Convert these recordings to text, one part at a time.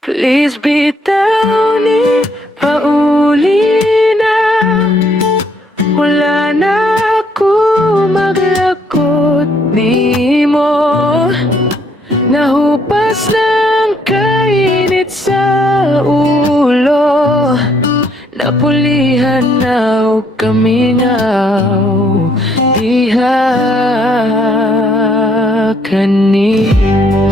Please bitaw ni pauli na. Wala na ako maglakot nimo. Nahupas ng kainit sa ulo. Napulihan na o kaminaw. Diha kanimo.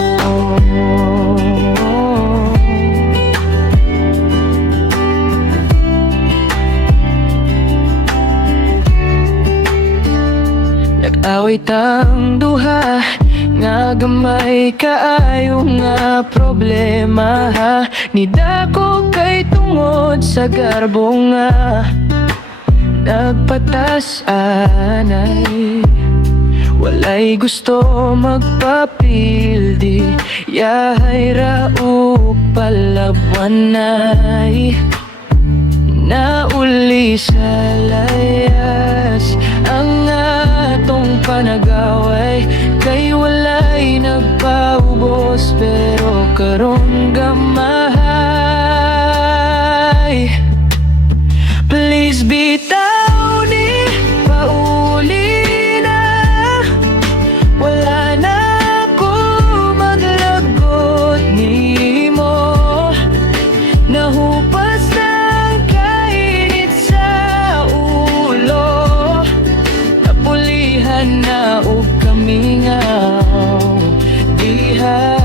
Nag-away tang duha, nga gamay kaayo nga problema ha. Nidako kay tungod sa garbo nga nagpatas anay. Walay gusto magpapildi, yahay raog palabanay. Nauli sa layas ang atong panagaway, kay walay nagpaubos pero karon gamahay. Please bitaw ni pauli na. Wala na ako maglagot nimo. Nahupas ng kainit sa ulo. Napulihan na o kamingaw. Diha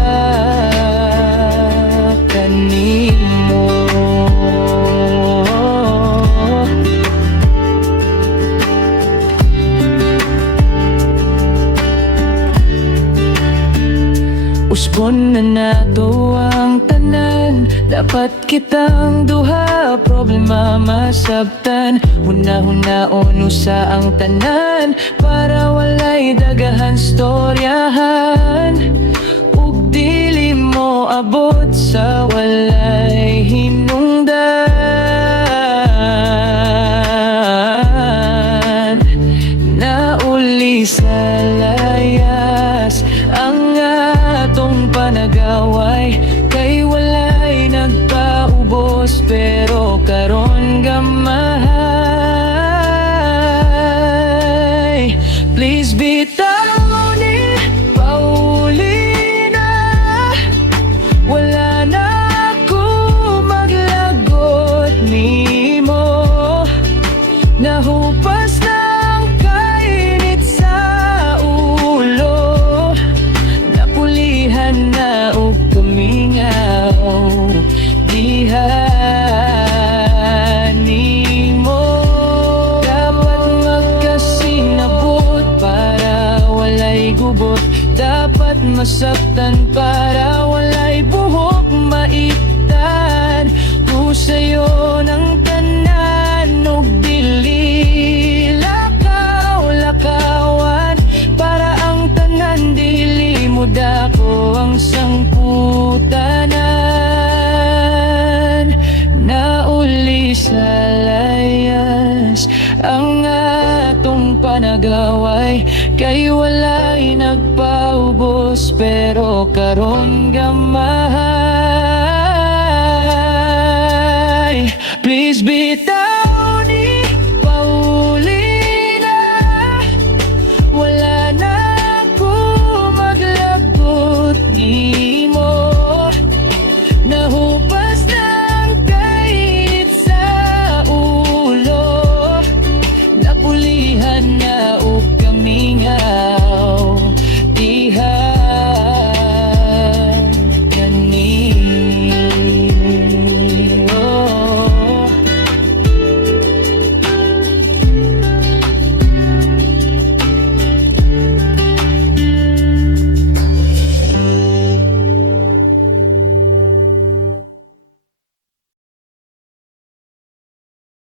kanimo. Usbon na nato ang tanan, dapat kitang duha problema masabtan. Huna-hunaon usa ang tanan para walay dagahan storyahan. Ug dili mo abot sa walay hinungdan. Nauli sa layas ang atong panagaway, kay walay nagpaubos pero karon gamahay. Please bitaw ni pauli na. Wala na ako maglagot nimo. Nahupas ng kainit sa ulo. Napulihan na o kamingaw. Diha nimo. Dapat magkasinabot para walay gubot. Dapat masaktan para walay buhok maiptan. Husayo ng tanan ug dili lakaw-lakawan, para ang tanan dili mo dako ang sangputanan. Nauli sa layas ang atong panagaway, kay walay nagpaubos pero karon gamay.